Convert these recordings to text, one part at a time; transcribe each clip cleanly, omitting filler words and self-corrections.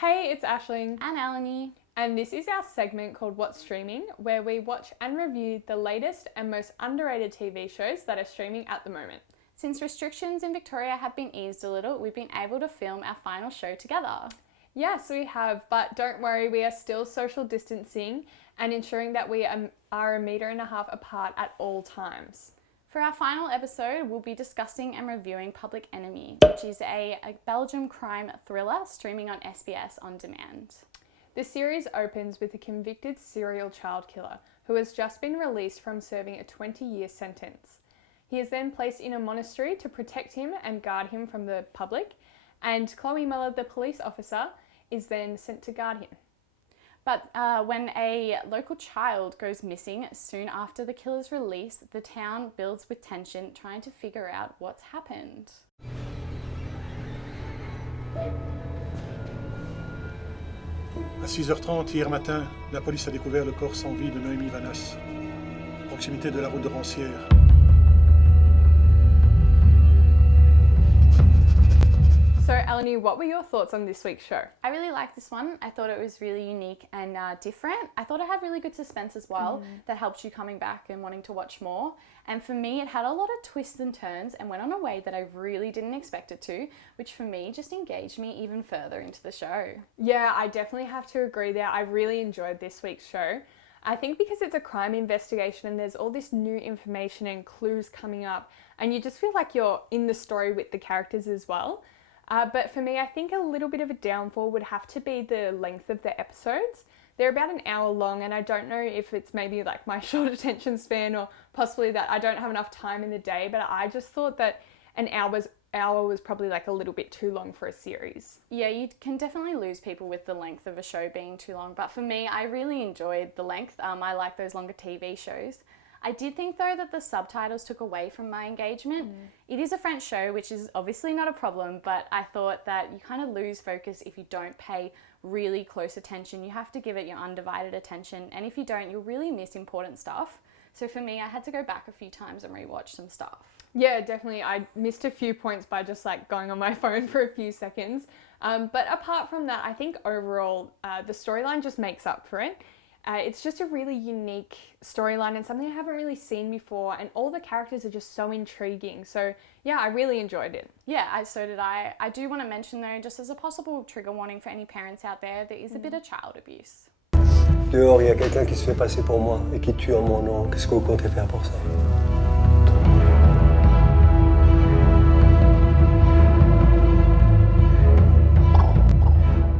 Hey, it's Aisling, And Eleni. and this is our segment called What's Streaming, where we watch and review the latest and most underrated TV shows that are streaming at the moment. Since restrictions in Victoria have been eased a little, we've been able to film our final show together. Yes, we have, but don't worry, we are still social distancing and ensuring that we are 1.5 meters apart at all times. For our final episode, we'll be discussing and reviewing Public Enemy, which is a Belgian crime thriller streaming on SBS On Demand. The series opens with a convicted serial child killer who has just been released from serving a 20-year sentence. He is then placed in a monastery to protect him and guard him from the public, and Chloe Muller, the police officer, is then sent to guard him. But when a local child goes missing soon after the killer's release, the town builds with tension, trying to figure out what's happened. À 6h30 hier matin, la police a découvert le corps sans vie de Noémie Vanas, à proximité de la route de Rancière. So, Eleni, what were your thoughts on this week's show? I really liked this one. I thought it was really unique and different. I thought it had really good suspense as well that helped you coming back and wanting to watch more. And for me, it had a lot of twists and turns and went on a way that I really didn't expect it to, which for me just engaged me even further into the show. Yeah, I definitely have to agree there. I really enjoyed this week's show. I think because it's a crime investigation and there's all this new information and clues coming up, and you just feel like you're in the story with the characters as well. But for me, I think a little bit of a downfall would have to be the length of the episodes. They're about an hour long, and I don't know if it's maybe like my short attention span or possibly that I don't have enough time in the day, but I just thought that an hour was probably like a little bit too long for a series. Yeah, you can definitely lose people with the length of a show being too long, but for me, I really enjoyed the length. I like those longer TV shows. I did think though that the subtitles took away from my engagement. It is a French show, which is obviously not a problem, but I thought that you kind of lose focus if you don't pay really close attention. You have to give it your undivided attention, and if you don't, you'll really miss important stuff. So for me, I had to go back a few times and rewatch some stuff. Yeah, definitely. I missed a few points by just like going on my phone for a few seconds. But apart from that, I think overall the storyline just makes up for it. It's just a really unique storyline and something I haven't really seen before, and all the characters are just so intriguing. So yeah, I really enjoyed it. Yeah, so did I. I do want to mention though, just as a possible trigger warning for any parents out there is a bit of child abuse. Dehors, il y a quelqu'un qui se fait passer pour moi et qui tue en mon nom. Qu'est-ce que vous comptez faire pour ça?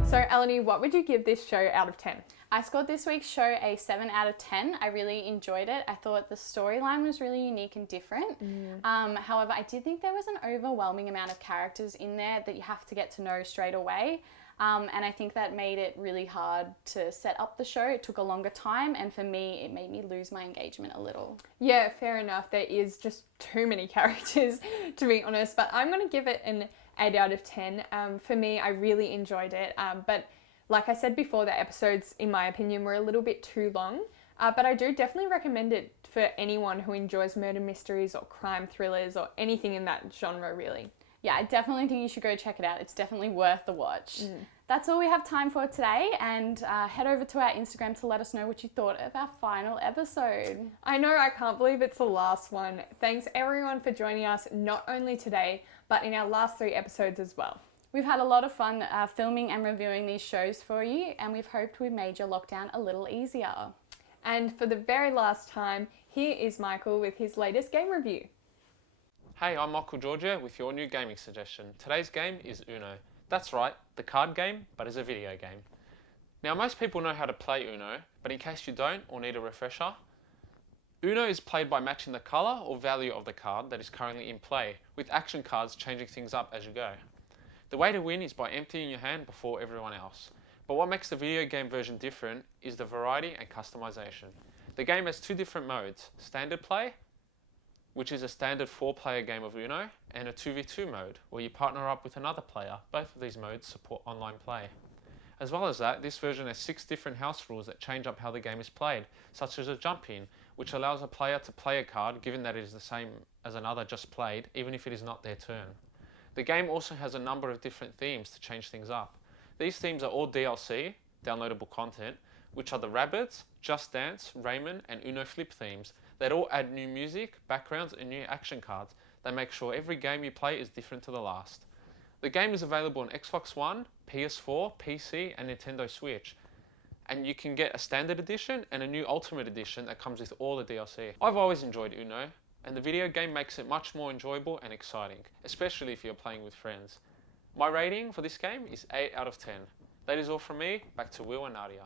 So Eleni, what would you give this show out of 10? I scored this week's show a 7 out of 10. I really enjoyed it. I thought the storyline was really unique and different. However, I did think there was an overwhelming amount of characters in there that you have to get to know straight away. And I think that made it really hard to set up the show. It took a longer time, and for me, it made me lose my engagement a little. Yeah, fair enough. There is just too many characters, to be honest, but I'm going to give it an 8 out of 10. For me, I really enjoyed it, but like I said before, the episodes, in my opinion, were a little bit too long, but I do definitely recommend it for anyone who enjoys murder mysteries or crime thrillers or anything in that genre, really. Yeah, I definitely think you should go check it out. It's definitely worth the watch. That's all we have time for today, and head over to our Instagram to let us know what you thought of our final episode. I know, I can't believe it's the last one. Thanks everyone for joining us, not only today, but in our last 3 episodes as well. We've had a lot of fun filming and reviewing these shows for you, and we've hoped we made your lockdown a little easier. And for the very last time, here is Michael with his latest game review. Hey, I'm Michael Georgia with your new gaming suggestion. Today's game is Uno. That's right, the card game, but as a video game. Now, most people know how to play Uno, but in case you don't or need a refresher, Uno is played by matching the colour or value of the card that is currently in play, with action cards changing things up as you go. The way to win is by emptying your hand before everyone else. But what makes the video game version different is the variety and customization. The game has 2 different modes, standard play, which is a standard 4-player game of Uno, and a 2v2 mode, where you partner up with another player. Both of these modes support online play. As well as that, this version has 6 different house rules that change up how the game is played, such as a jump in, which allows a player to play a card given that it is the same as another just played, even if it is not their turn. The game also has a number of different themes to change things up. These themes are all DLC, downloadable content, which are the Rabbids, Just Dance, Rayman and Uno Flip themes. They'd all add new music, backgrounds and new action cards. They make sure every game you play is different to the last. The game is available on Xbox One, PS4, PC and Nintendo Switch. And you can get a standard edition and a new Ultimate edition that comes with all the DLC. I've always enjoyed Uno, and the video game makes it much more enjoyable and exciting, especially if you're playing with friends. My rating for this game is 8 out of 10. That is all from me, back to Will and Nadia.